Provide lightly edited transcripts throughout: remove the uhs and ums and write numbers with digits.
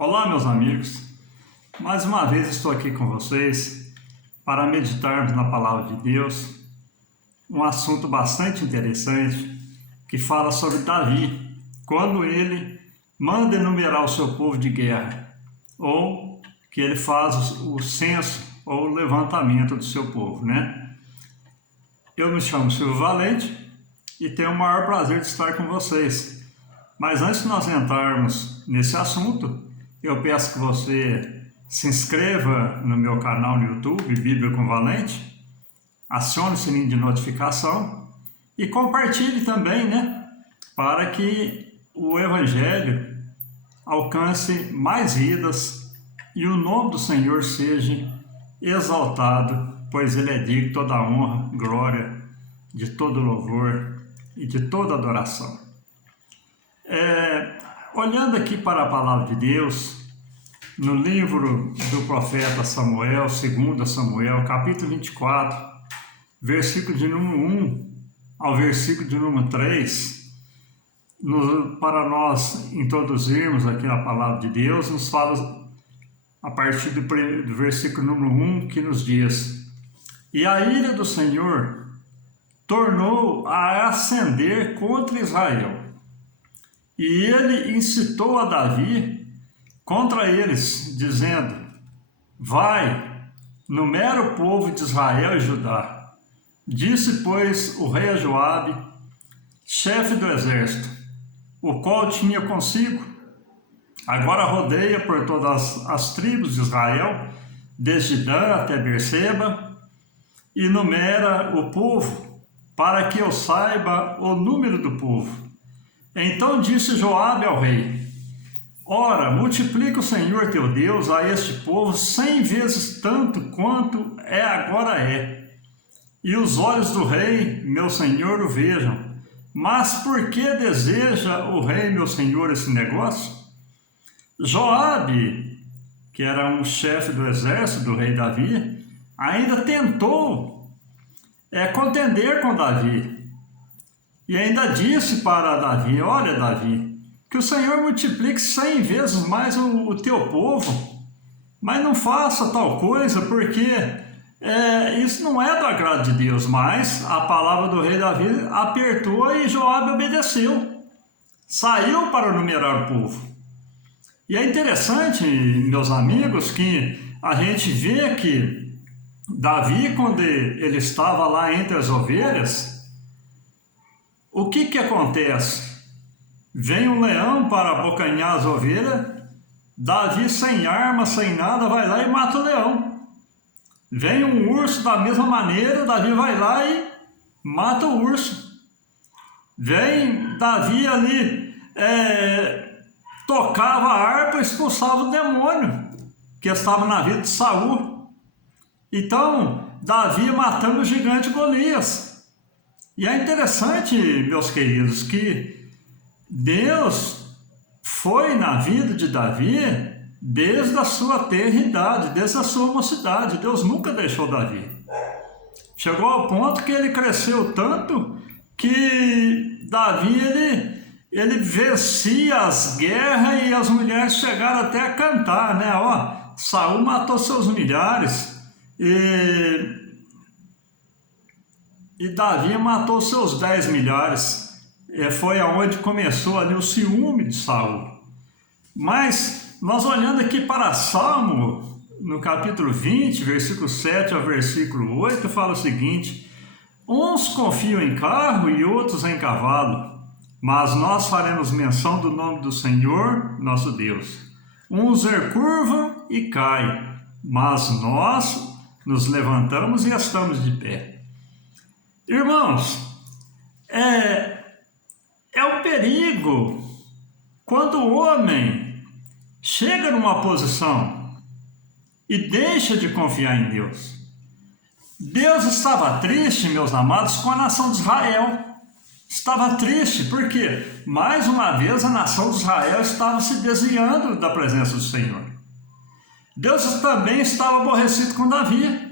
Olá, meus amigos. Mais uma vez estou aqui com vocês para meditarmos na Palavra de Deus, um assunto bastante interessante que fala sobre Davi, quando ele manda enumerar o seu povo de guerra, ou que ele faz o censo ou o levantamento do seu povo, né? Eu me chamo Silvio Valente e tenho o maior prazer de estar com vocês. Mas antes de nós entrarmos nesse assunto, eu peço que você se inscreva no meu canal no YouTube, Bíblia com Valente, acione o sininho de notificação e compartilhe também, né? Para que o Evangelho alcance mais vidas e o nome do Senhor seja exaltado, pois Ele é digno de toda a honra, glória, de todo louvor e de toda adoração. Olhando aqui para a Palavra de Deus, no livro do profeta Samuel, 2 Samuel, capítulo 24, versículo de número 1 ao versículo de número 3, para nós introduzirmos aqui a Palavra de Deus, nos fala a partir do versículo número 1, que nos diz: E a ira do Senhor tornou a ascender contra Israel, e ele incitou a Davi contra eles, dizendo: Vai, numera o povo de Israel e Judá. Disse, pois, o rei a Joabe, chefe do exército, o qual tinha consigo: Agora rodeia por todas as tribos de Israel, desde Dan até Berseba, e numera o povo, para que eu saiba o número do povo. Então disse Joabe ao rei: Ora, multiplica o Senhor teu Deus a este povo 100 vezes tanto quanto agora é. E os olhos do rei, meu senhor, o vejam. Mas por que deseja o rei, meu senhor, esse negócio? Joabe, que era um chefe do exército do rei Davi, ainda tentou contender com Davi. E ainda disse para Davi: Olha, Davi, que o Senhor multiplique 100 vezes mais o teu povo, mas não faça tal coisa, porque isso não é do agrado de Deus. Mas a palavra do rei Davi apertou e Joabe obedeceu, saiu para numerar o povo. E é interessante, meus amigos, que a gente vê que Davi, quando ele estava lá entre as ovelhas, o que acontece? Vem um leão para abocanhar as ovelhas, Davi sem arma, sem nada, vai lá e mata o leão. Vem um urso da mesma maneira, Davi vai lá e mata o urso. Vem Davi ali, tocava a harpa e expulsava o demônio que estava na vida de Saul. Então, Davi matando o gigante Golias. E é interessante, meus queridos, que Deus foi na vida de Davi desde a sua tenridade, desde a sua mocidade. Deus nunca deixou Davi. Chegou ao ponto que ele cresceu tanto que Davi ele vencia as guerras e as mulheres chegaram até a cantar, né? Ó, Saul matou seus milhares e Davi matou seus 10 milhares. Foi aonde começou ali o ciúme de Saul. Mas nós olhando aqui para Salmo, no capítulo 20, versículo 7 ao versículo 8, fala o seguinte: Uns confiam em carro e outros em cavalo, mas nós faremos menção do nome do Senhor, nosso Deus. Uns recurvam e caem, mas nós nos levantamos e estamos de pé. Irmãos, é um perigo quando o homem chega numa posição e deixa de confiar em Deus. Deus estava triste, meus amados, com a nação de Israel. Estava triste porque, mais uma vez, a nação de Israel estava se desviando da presença do Senhor. Deus também estava aborrecido com Davi,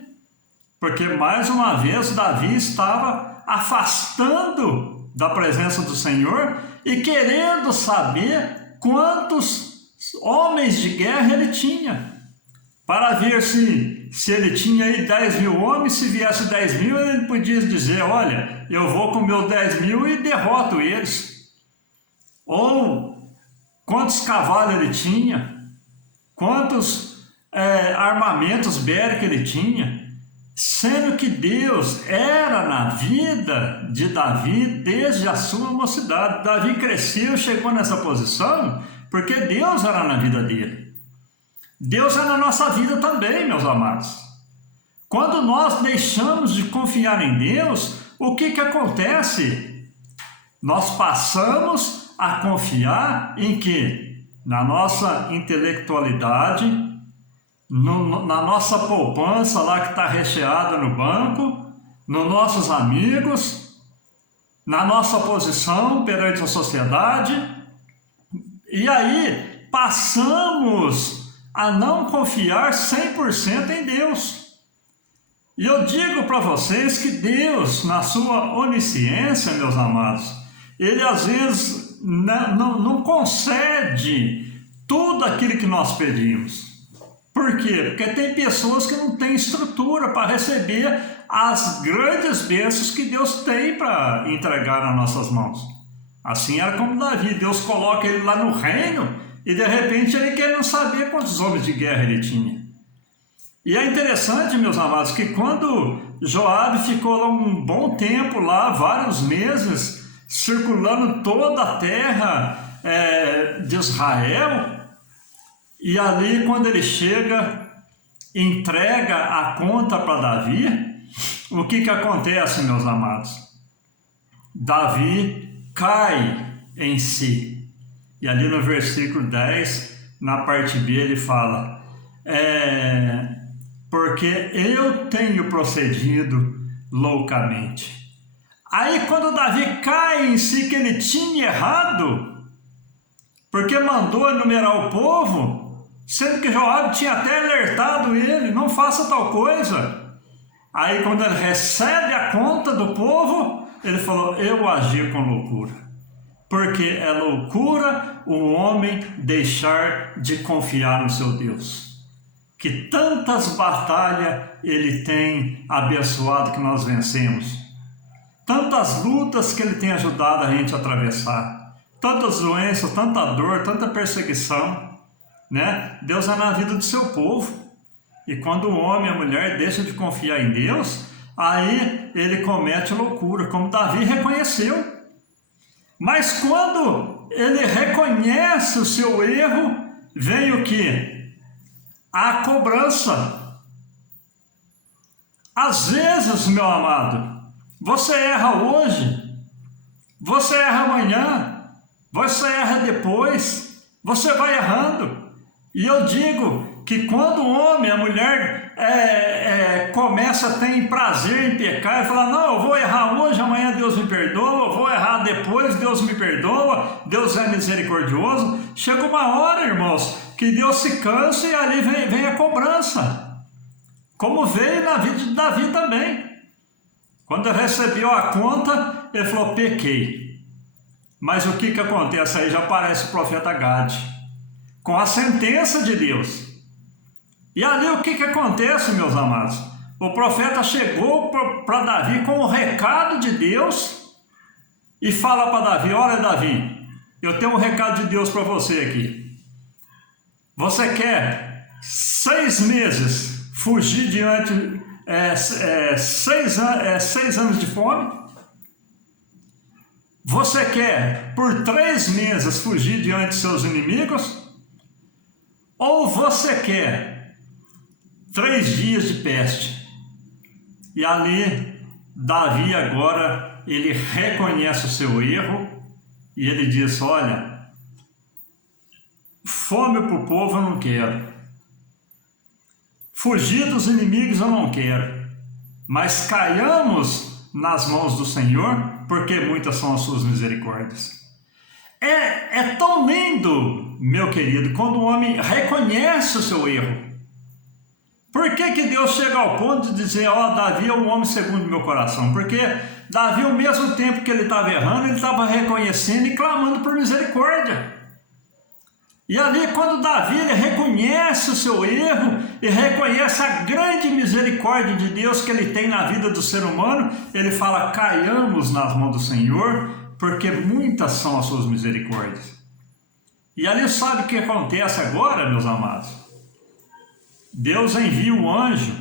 porque mais uma vez Davi estava afastando da presença do Senhor e querendo saber quantos Homens de guerra ele tinha, para ver se ele tinha aí 10 mil homens, se viesse 10 mil, ele podia dizer, olha, eu vou com meus 10 mil e derroto eles. Ou quantos cavalos ele tinha, quantos armamentos bélicos ele tinha, sendo que Deus era na vida de Davi desde a sua mocidade. Davi cresceu, chegou nessa posição, porque Deus era na vida dele. Deus é na nossa vida também, meus amados. Quando nós deixamos de confiar em Deus, o que acontece? Nós passamos a confiar em quê? Na nossa intelectualidade, na nossa poupança lá que está recheada no banco, nos nossos amigos, na nossa posição perante a sociedade, e aí passamos a não confiar 100% em Deus. E eu digo para vocês que Deus, na sua onisciência, meus amados, Ele às vezes não concede tudo aquilo que nós pedimos. Por quê? Porque tem pessoas que não têm estrutura para receber as grandes bênçãos que Deus tem para entregar nas nossas mãos. Assim era como Davi, Deus coloca ele lá no reino e de repente ele quer não saber quantos homens de guerra ele tinha. E é interessante, meus amados, que quando Joabe ficou lá um bom tempo lá, vários meses, circulando toda a terra de Israel, e ali quando ele chega, entrega a conta para Davi, o que acontece, meus amados? Davi cai em si. E ali no versículo 10, na parte B, ele fala, porque eu tenho procedido loucamente. Aí quando Davi cai em si que ele tinha errado, porque mandou enumerar o povo, sendo que Joabe tinha até alertado ele, não faça tal coisa. Aí quando ele recebe a conta do povo, ele falou, eu agi com loucura. Porque é loucura o homem deixar de confiar no seu Deus. Que tantas batalhas ele tem abençoado que nós vencemos. Tantas lutas que ele tem ajudado a gente a atravessar. Tantas doenças, tanta dor, tanta perseguição. Né? Deus é na vida do seu povo. E quando o homem e a mulher deixam de confiar em Deus, aí ele comete loucura, como Davi reconheceu. Mas quando ele reconhece o seu erro, vem o que? A cobrança. Às vezes, meu amado, você erra hoje, você erra amanhã, você erra depois, você vai errando. E eu digo que quando o homem, a mulher começa a ter prazer em pecar e fala, não, eu vou errar hoje, amanhã Deus me perdoa, eu vou errar depois, Deus me perdoa, Deus é misericordioso. Chega uma hora, irmãos, que Deus se cansa e ali vem a cobrança, como veio na vida de Davi também. Quando ele recebeu a conta, ele falou, pequei. Mas o que acontece aí? Já aparece o profeta Gade, com a sentença de Deus. E ali o que acontece, meus amados? O profeta chegou para Davi com o recado de Deus e fala para Davi, olha Davi, eu tenho um recado de Deus para você aqui. Você quer 6 meses fugir diante, 6 anos de fome? Você quer por 3 meses fugir diante de seus inimigos? Ou você quer 3 dias de peste? E ali, Davi agora, ele reconhece o seu erro e ele diz, olha, fome para o povo eu não quero, fugir dos inimigos eu não quero, mas caiamos nas mãos do Senhor, porque muitas são as suas misericórdias. É tão lindo, meu querido, quando o homem reconhece o seu erro. Por que Deus chega ao ponto de dizer, ó, Davi é um homem segundo o meu coração? Porque Davi, ao mesmo tempo que ele estava errando, ele estava reconhecendo e clamando por misericórdia. E ali, quando Davi ele reconhece o seu erro e reconhece a grande misericórdia de Deus que ele tem na vida do ser humano, ele fala: caiamos nas mãos do Senhor, porque muitas são as suas misericórdias. E ali sabe o que acontece agora, meus amados? Deus envia um anjo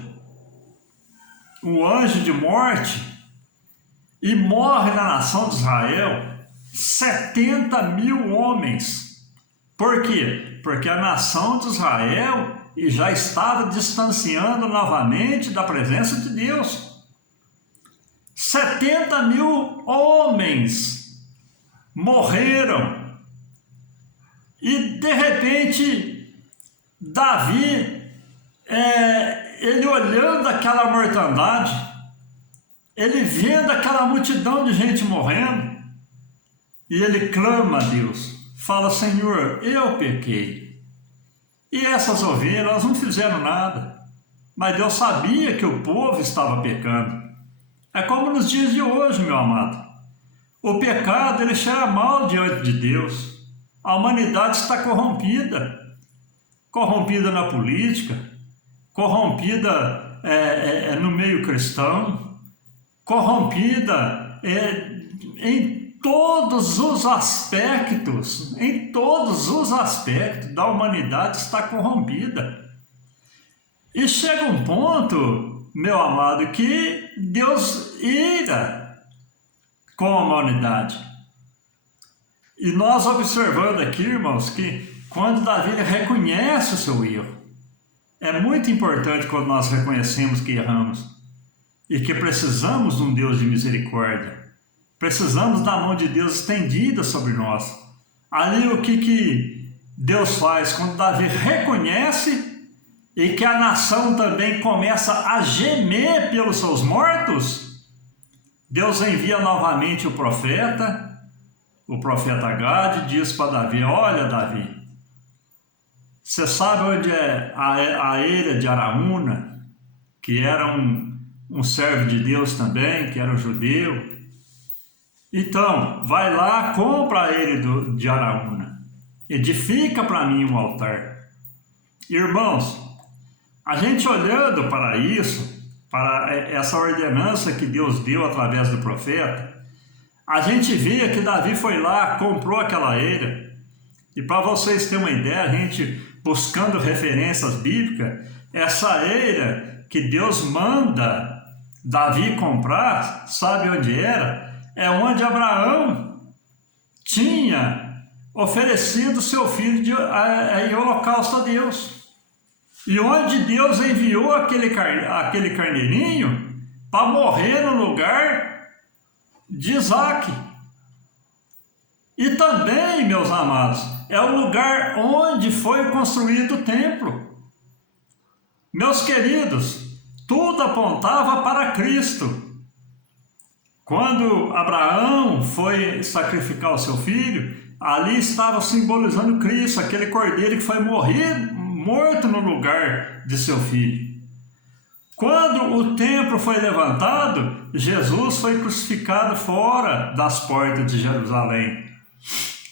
de morte, e morre na nação de Israel 70 mil homens. Por quê? Porque a nação de Israel já estava distanciando novamente da presença de Deus. 70 mil homens morreram. E de repente, Davi, ele olhando aquela mortandade, ele vendo aquela multidão de gente morrendo, e ele clama a Deus. Fala: Senhor, eu pequei. E essas ovelhas não fizeram nada. Mas Deus sabia que o povo estava pecando. É como nos dias de hoje, meu amado. O pecado, ele cheira mal diante de Deus. A humanidade está corrompida. Corrompida na política. Corrompida no meio cristão. Corrompida em todos os aspectos da humanidade está corrompida. E chega um ponto, meu amado, que Deus ira com a humanidade. E nós observando aqui, irmãos, que quando Davi reconhece o seu erro, é muito importante quando nós reconhecemos que erramos e que precisamos de um Deus de misericórdia. Precisamos da mão de Deus estendida sobre nós. Ali o que Deus faz quando Davi reconhece e que a nação também começa a gemer pelos seus mortos, Deus envia novamente o profeta Gade, diz para Davi: olha, Davi, você sabe onde é a eira de Araúna, que era um servo de Deus também, que era um judeu? Então, vai lá, compra ele de Araúna, edifica para mim um altar. Irmãos, a gente olhando para isso, para essa ordenança que Deus deu através do profeta, a gente vê que Davi foi lá, comprou aquela eira. E para vocês terem uma ideia, a gente buscando referências bíblicas, essa eira que Deus manda Davi comprar, sabe onde era? É onde Abraão tinha oferecido seu filho em holocausto a Deus. E onde Deus enviou aquele carneirinho para morrer no lugar de Isaque. E também, meus amados, é o lugar onde foi construído o templo. Meus queridos, tudo apontava para Cristo. Quando Abraão foi sacrificar o seu filho, ali estava simbolizando Cristo, aquele cordeiro que foi morto no lugar de seu filho. Quando o templo foi levantado, Jesus foi crucificado fora das portas de Jerusalém.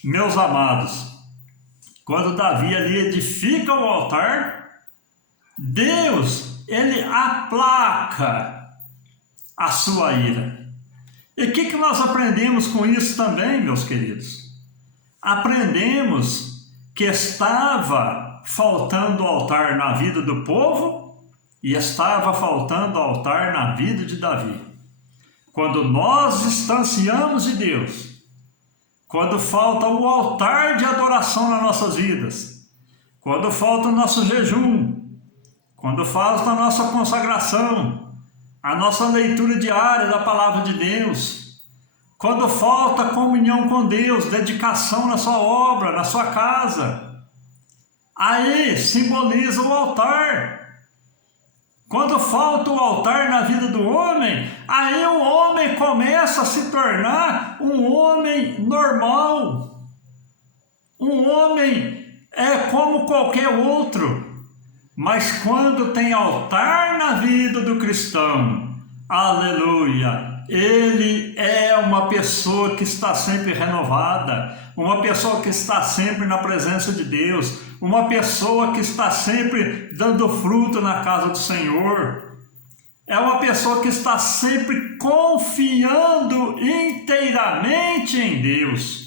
Meus amados, quando Davi ali edifica o altar, Deus, ele aplaca a sua ira. E o que nós aprendemos com isso também, meus queridos? Aprendemos que estava faltando altar na vida do povo e estava faltando altar na vida de Davi. Quando nós distanciamos de Deus, quando falta o altar de adoração nas nossas vidas, quando falta o nosso jejum, quando falta a nossa consagração, a nossa leitura diária da palavra de Deus, quando falta comunhão com Deus, dedicação na sua obra, na sua casa, aí simboliza o altar. Quando falta o altar na vida do homem, aí o homem começa a se tornar um homem normal. Um homem como qualquer outro. Mas quando tem altar na vida do cristão, aleluia, ele é uma pessoa que está sempre renovada, uma pessoa que está sempre na presença de Deus, uma pessoa que está sempre dando fruto na casa do Senhor. É uma pessoa que está sempre confiando inteiramente em Deus.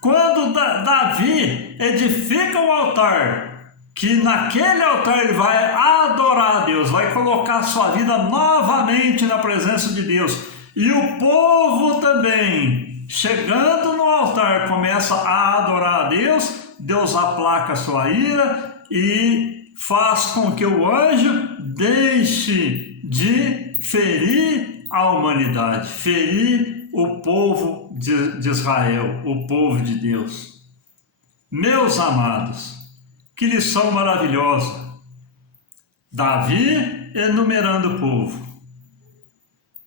Quando Davi edifica um altar, que naquele altar ele vai adorar a Deus, vai colocar sua vida novamente na presença de Deus, e o povo também, chegando no altar, começa a adorar a Deus, Deus aplaca a sua ira e faz com que o anjo deixe de ferir a humanidade, ferir o povo de Israel, o povo de Deus. Meus amados, que lição maravilhosa! Davi enumerando o povo,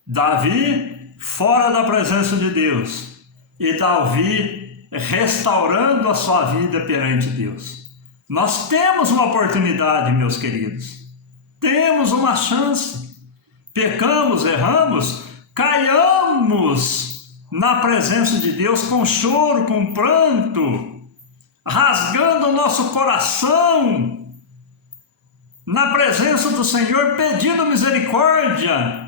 Davi fora da presença de Deus e Davi restaurando a sua vida perante Deus. Nós temos uma oportunidade, meus queridos, temos uma chance. Pecamos, erramos, caiamos na presença de Deus com choro, com pranto, rasgando o nosso coração na presença do Senhor, pedindo misericórdia.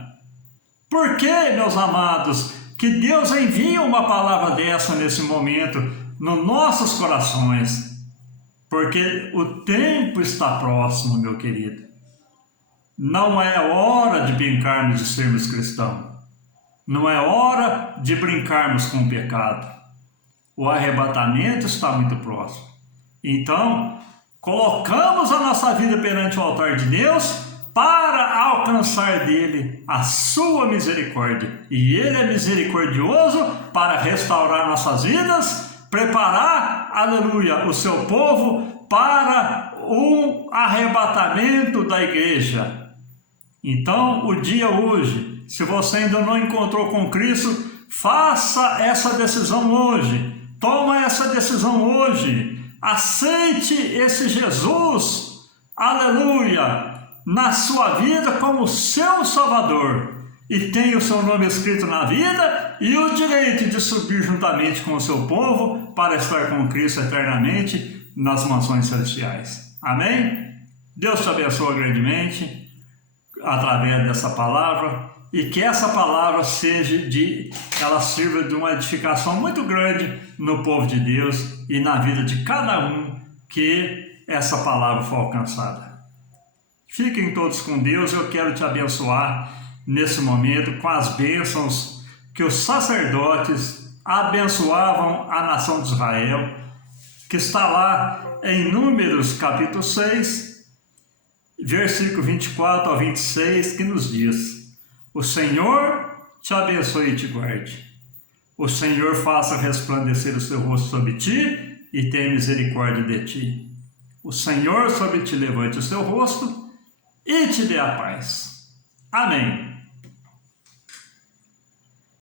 Por que, meus amados, que Deus envia uma palavra dessa nesse momento nos nossos corações? Porque o tempo está próximo, meu querido. Não é hora de brincarmos de sermos cristãos. Não é hora de brincarmos com o pecado. O arrebatamento está muito próximo. Então, colocamos a nossa vida perante o altar de Deus para alcançar dele a sua misericórdia. E ele é misericordioso para restaurar nossas vidas, preparar, aleluia, o seu povo para o arrebatamento da igreja. Então, o dia hoje, se você ainda não encontrou com Cristo, faça essa decisão hoje. Toma essa decisão hoje. Aceite esse Jesus, aleluia, na sua vida como seu Salvador. E tenha o seu nome escrito na vida e o direito de subir juntamente com o seu povo para estar com Cristo eternamente nas mansões celestiais. Amém? Deus te abençoe grandemente através dessa palavra, e que essa palavra ela sirva de uma edificação muito grande no povo de Deus e na vida de cada um que essa palavra for alcançada. Fiquem todos com Deus. Eu quero te abençoar nesse momento com as bênçãos que os sacerdotes abençoavam a nação de Israel, que está lá em Números capítulo 6, versículo 24 ao 26, que nos diz: o Senhor te abençoe e te guarde. O Senhor faça resplandecer o seu rosto sobre ti e tenha misericórdia de ti. O Senhor sobre ti levante o seu rosto e te dê a paz. Amém.